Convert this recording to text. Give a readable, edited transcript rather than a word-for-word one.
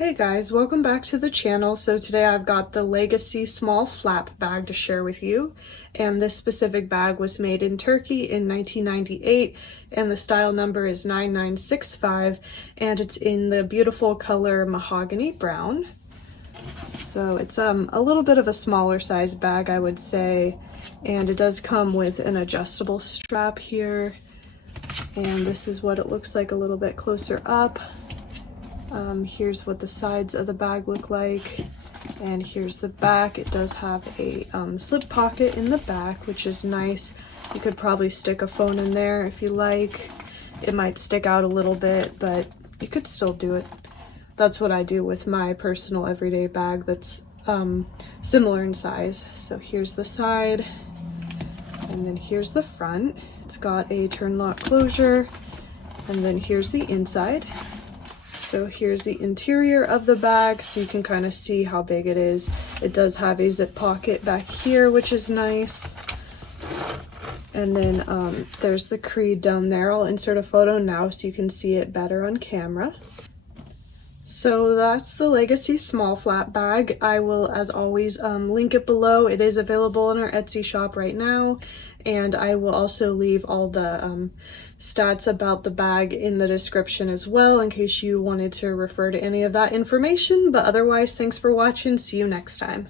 Hey guys, welcome back to the channel. So today I've got the Legacy small flap bag to share with you, and this specific bag was made in Turkey in 1998 and the style number is 9965 and it's in the beautiful color mahogany brown. So it's a little bit of a smaller size bag, I would say, and it does come with an adjustable strap here, and this is what it looks like a little bit closer up. Here's what the sides of the bag look like, and here's the back. It does have a slip pocket in the back, which is nice. You could probably stick a phone in there if you like. It might stick out a little bit, but you could still do it. That's what I do with my personal everyday bag that's similar in size. So here's the side, and then here's the front. It's got a turn lock closure, and then here's the inside. So here's the interior of the bag, so you can kind of see how big it is. It does have a zip pocket back here, which is nice. And then there's the creed down there. I'll insert a photo now so you can see it better on camera. So that's the Legacy small flap bag. I will, as always, link it below. It is available in our Etsy shop right now, and I will also leave all the stats about the bag in the description as well in case you wanted to refer to any of that information. But otherwise, thanks for watching. See you next time.